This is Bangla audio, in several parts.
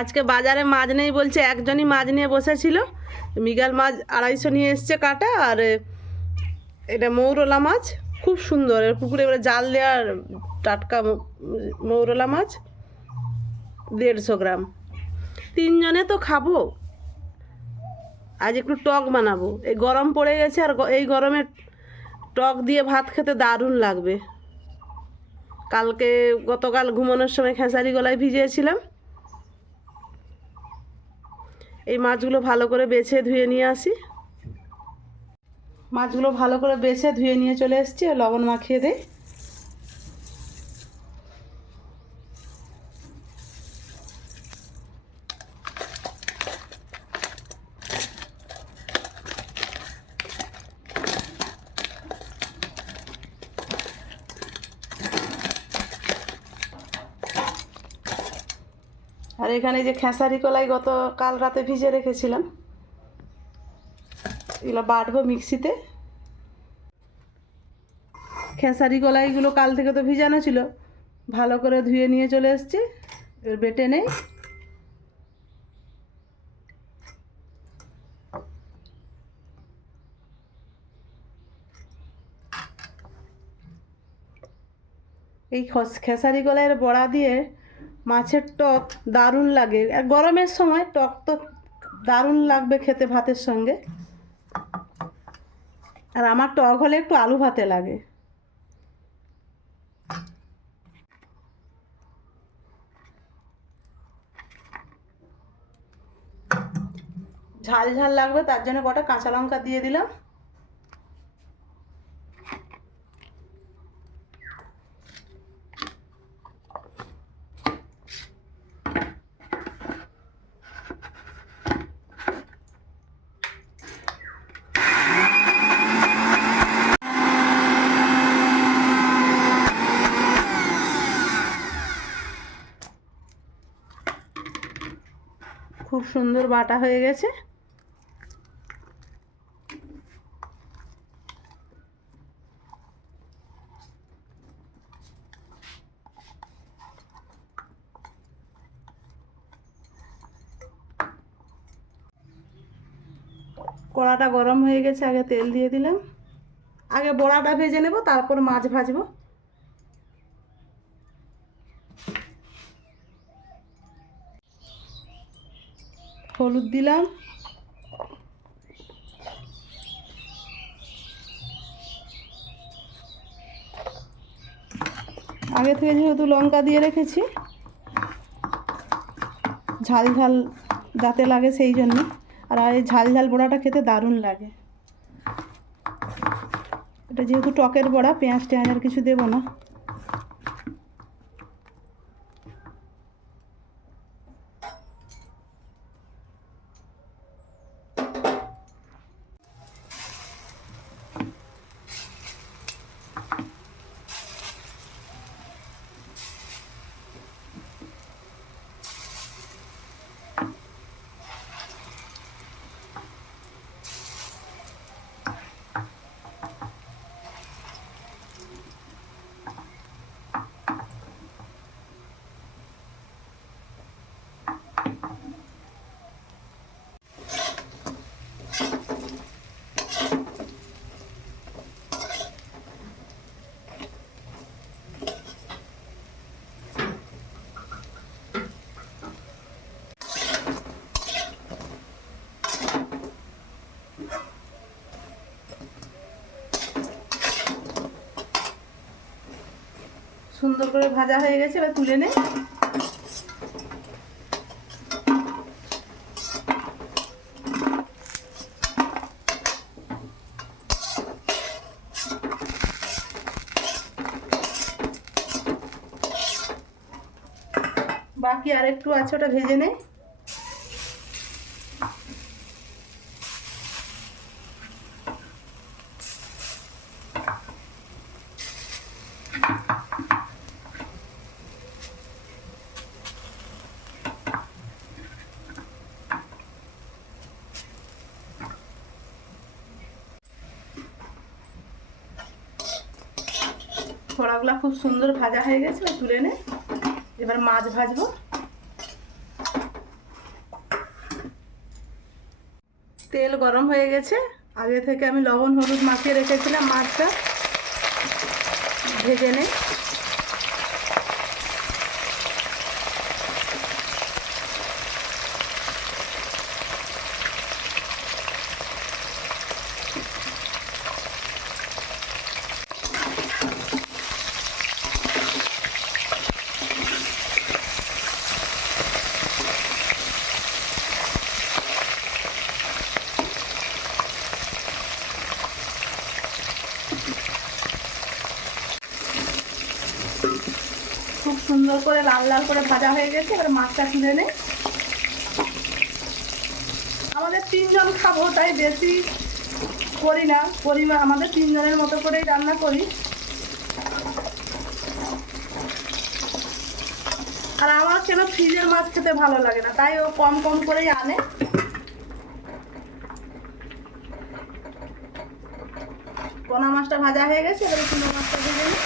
আজকে বাজারে মাছ নেই বলছে, একজনই মাছ নিয়ে বসেছিল। মৃগেল মাছ 250 নিয়ে এসছে কাটা, আর এটা মৌরলা মাছ, খুব সুন্দর। এর পুকুরে এবারে জাল দেওয়ার টাটকা মৌরলা মাছ 150 গ্রাম। 3 জনে তো খাবো। আজ একটু টক বানাবো, এই গরম পড়ে গেছে, আর এই গরমে টক দিয়ে ভাত খেতে দারুণ লাগবে। গতকাল ঘুমানোর সময় খেসারি গলায় ভিজিয়েছিলাম। এই মাছগুলো ভালো করে বেছে ধুয়ে নিয়ে আসি। মাছগুলো ভালো করে বেছে ধুয়ে নিয়ে চলে এসেছি, লবণ মাখিয়ে দেই। আর এখানে যে খেসারি কলাই কাল রাতে ভিজে রেখেছিলাম, এগুলো বাটবো মিক্সিতে। খেসারি কলাইগুলো কাল থেকে তো ভিজানো ছিল, ভালো করে ধুয়ে নিয়ে চলে এসেছি। এবার বেটে নেই। এই খেসারি কলাইয়ের বড়া দিয়ে মাছের টক দারুণ লাগে, আর গরমের সময় টক তো দারুণ লাগবে খেতে ভাতের সঙ্গে। আর আমার টক হলে একটু আলু ভাতে লাগে। ঝাল ঝাল লাগবে, তার জন্য কটা কাঁচা লঙ্কা দিয়ে দিলাম। খুব সুন্দর বাটা হয়ে গেছে। কড়াটা গরম হয়ে গেছে, আগে তেল দিয়ে দিলাম। আগে বড়াটা ভেজে নেব, তারপর মাছ ভাজবো। হলুদ দিলাম, আগে থেকে যেহেতু লঙ্কা দিয়ে রেখেছি, ঝাল ঝাল যাতে লাগে সেই জন্য। আর এই ঝাল ঝাল বড়াটা খেতে দারুণ লাগে। এটা যেহেতু টকের বড়া, পেঁয়াজ টেঁয়াজ আর কিছু দেবো না। সুন্দর করে ভাজা হয়ে গেছে, এবার তুলে নে। বাকি আর একটু আছে, ওটা ভেজে নে। বড়াগুলো খুব সুন্দর ভাজা হয়ে গেছে, তুলে নে। এবার মাছ ভাজবো। তেল গরম হয়ে গেছে। আগে থেকে আমি লবণ হলুদ মাখিয়ে রেখেছিলাম, মাছটা ভেজে নেই। খুব সুন্দর করে লাল লাল করে ভাজা হয়ে গেছে। এবার মাছটা তুলে নেই। আমাদের 3 জন খাবো, তাই বেশি করি না, পরিমাণ আমাদের 3 জনের মতো করেই রান্না করি। আর আমার কেন ফ্রিজের মাছ খেতে ভালো লাগে না, তাই ও কম কম করেই আনে। পোনা মাছটা ভাজা হয়ে গেছে, এবারে চুনো মাছটা ভেজে নিই।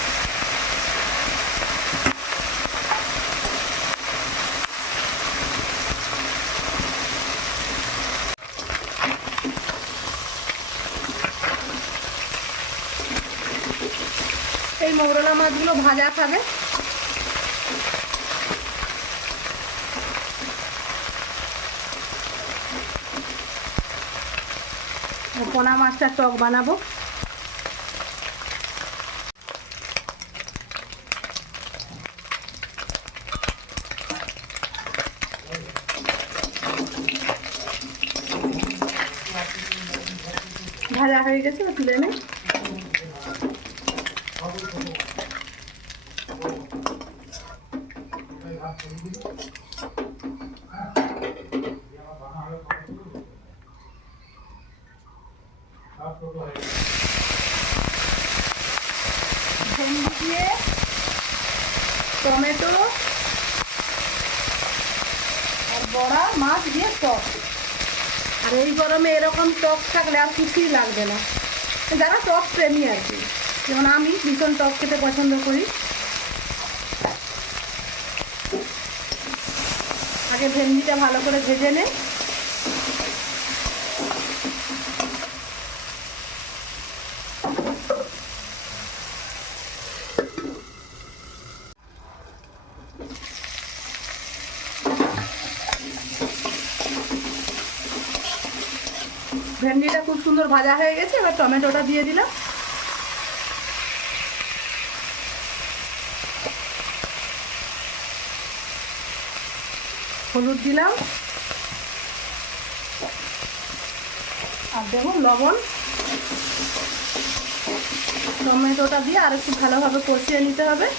এই মৌরলা মাছগুলো ভাজা খাবে। পোনা মাছটা টক বানাবো। ভাজা হয়ে গেছে, তুলে নে। ভেন্ডি দিয়ে টমেটো আর বড়া মাছ দিয়ে টক। আর এই গরমে এরকম টক থাকলে আর কিছুই লাগবে না। যারা টক প্রেমী আর কি, যেমন আমি ভীষণ টক খেতে পছন্দ করি। আগে ভেন্ডিটা ভালো করে ভেজে নে। ভেন্ডিটা খুব সুন্দর ভাজা হয়ে গেছে। এবার টমেটোটা দিয়ে দিলাম। হলুদ দিলাম আর দেখুন লবণ। টমেটোটা দিয়ে আর একটু ভালোভাবে কষিয়ে নিতে হবে।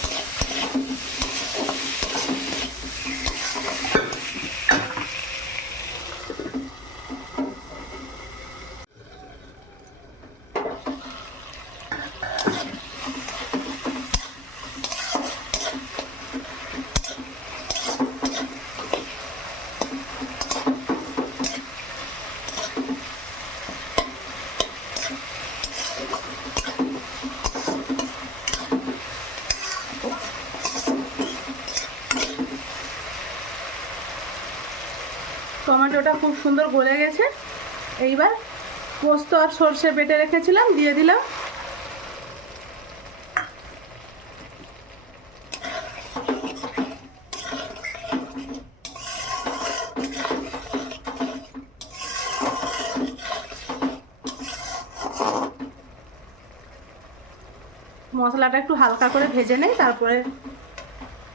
টমেটোটা খুব সুন্দর গলে গেছে। এইবার পোস্ত আর সর্ষে বেটে রেখেছিলাম, দিয়ে দিলাম। মশলাটা একটু হালকা করে ভেজে নেই, তারপরে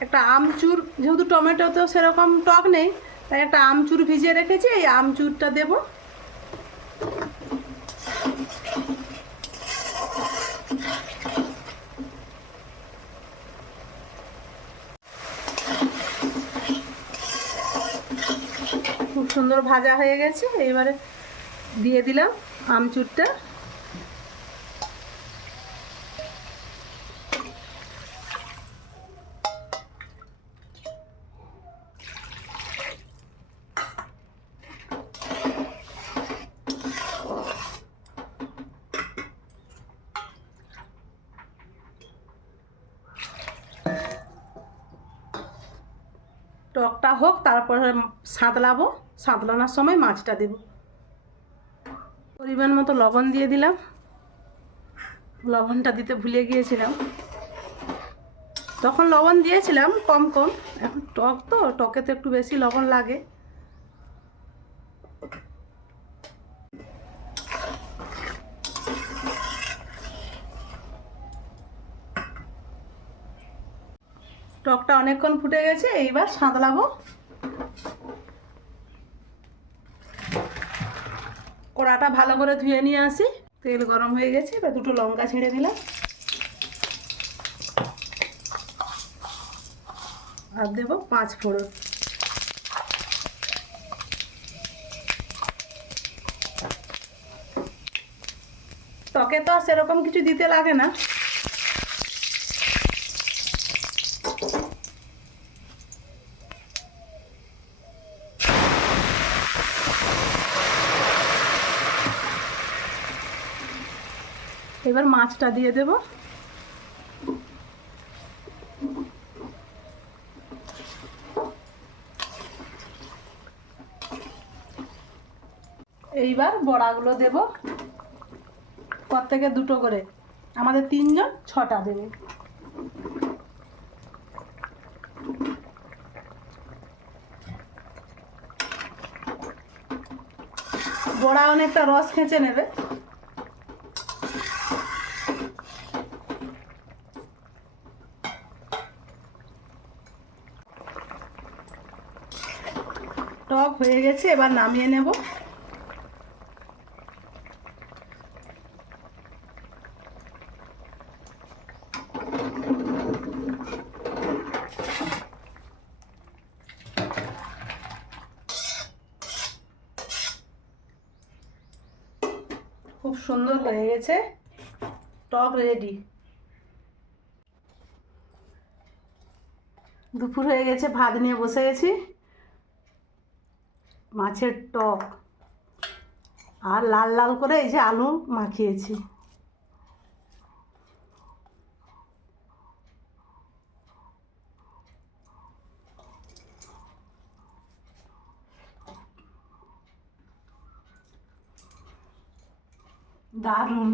একটা আমচুর, যেহেতু টমেটো তো সেরকম টক নেই, তাই একটা আমচুর ভিজিয়ে রেখেছি, এই আমচুরটা দেব। খুব সুন্দর ভাজা হয়ে গেছে। এবারে দিয়ে দিলাম আমচুরটা। টকটা হোক, তারপরে সাঁতলাবো। সাঁতলানোর সময় মাছটা দেব। পরিমাণ মতো লবণ দিয়ে দিলাম, লবণটা দিতে ভুলে গিয়েছিলাম, তখন লবণ দিয়েছিলাম কম কম, এখন টক তো, টকে তো একটু বেশি লবণ লাগে। টকটা অনেকক্ষণ ফুটে গেছে, এইবার সাঁতলাবো। কড়াটা ভালো করে ধুয়ে নিয়ে আসি। তেল গরম হয়ে গেছে, এবার দুটো লঙ্কা ছেড়ে দিলাম আর দেবো 5 ফোড়ন। টকে তো আর সেরকম কিছু দিতে লাগে না। এবার মাছটা দিয়ে দেব। এইবার বড়াগুলো দেব, প্রত্যেকে দুটো করে, আমাদের 3 জন 6টা দেব। বড়া অনেকটা রস খেঁচে নেবে। টক হয়ে গেছে, এবার নামিয়ে নেব। খুব সুন্দর হয়ে গেছে, টক রেডি। দুপুর হয়ে গেছে, ভাত নিয়ে বসে গেছি। মাছের টক আর লাল লাল করে এই যে আলু মাখিয়েছি। দারুণ।